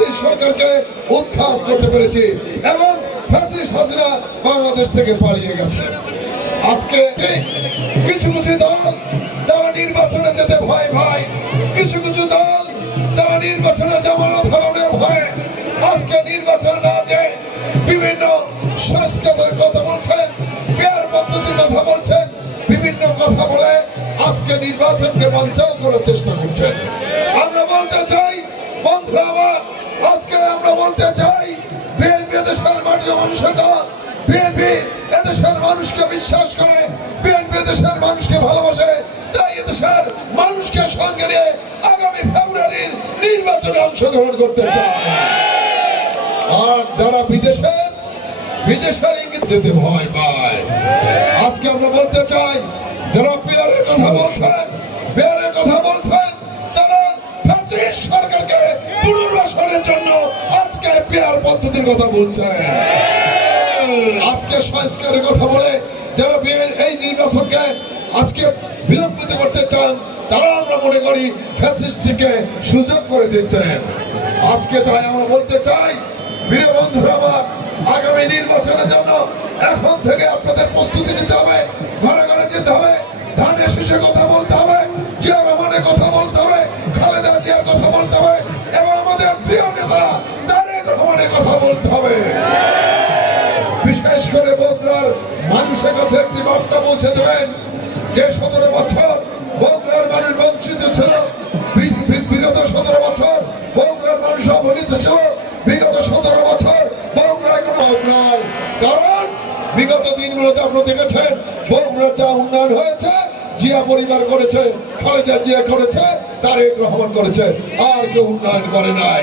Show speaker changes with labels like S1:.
S1: Fascist সরকারকে উৎখাত করতে পেরেছি এবং ফ্যাসিস্ট হাসিনা বাংলাদেশ থেকে পালিয়ে গেছে। আজকে কিছু কিছু দল তারা নির্বাচনে যেতে ভয় পায়, কিছু কিছু দল তারা নির্বাচনে জামানত ধরনের ভয় আজকে নির্বাচনে না যে বিভিন্ন সংস্কারের কথা বলছেন পেয়ার পদ্ধতির কথা বলছেন, বিভিন্ন কথা বলে আজকে নির্বাচনকে বঞ্চনা করার চেষ্টা করছেন। আমরা বলতে চাই, বন্ধুরা আমার আজকে আমরা বলতে চাই, বিএনপি দেশের মাটির মানুষের দল, বিএনপি এদেশের মানুষকে বিশ্বাস করে, বিএনপি দেশের মানুষকে ভালোবাসে, তাই এদেশের মানুষকে সঙ্গে নিয়ে আগামী ফেব্রুয়ারির নির্বাচনে অংশগ্রহণ করতে চায় আর যারা বিদেশে, বিদেশের ইঙ্গিত যেতে ভয় পায়। আজকে আমরা বলতে চাই, যারা পেয়ারের কথা বলছেন জন্য আজকে পেয়ার পদ্ধতির কথা বলছেন আজকে সংস্কারের কথা বলে যারা বিয়ের এই নির্বাচনকে আজকে বিলম্বিত করতে চান, তারা আমরা মনে করি ফ্যাসিস্টকে সুযোগ করে দিচ্ছেন। আজকে তাই আমরা বলতে চাই, প্রিয় বন্ধুরা আমার, আগামী নির্বাচনের জন্য এখন থেকে আপনাদের প্রস্তুতি নিতে হবে, ঘরে ঘরে যেতে হবে, ধানের শীষে কথা বলতে হবে জিয়া কথা বলতে হবে। হবে। বিশেষ করে বগুড়ার মানুষের কাছে একটি বার্তা পৌঁছে দেবেন, যে সতেরো বছর বগুড়ার মানুষ বঞ্চিত ছিল বিগত সতেরো বছর বগুড়ার মানুষ অবহেলিত ছিল, বিগত সতেরো বছর কারণ বিগত দিনগুলোতে আপনারা দেখেছেন বগুড়ার যা উন্নয়ন হয়েছে, জিয়া পরিবার করেছে, খালেদা জিয়া করেছে, তারেক রহমান করেছে, আর কেউ উন্নয়ন করে নাই।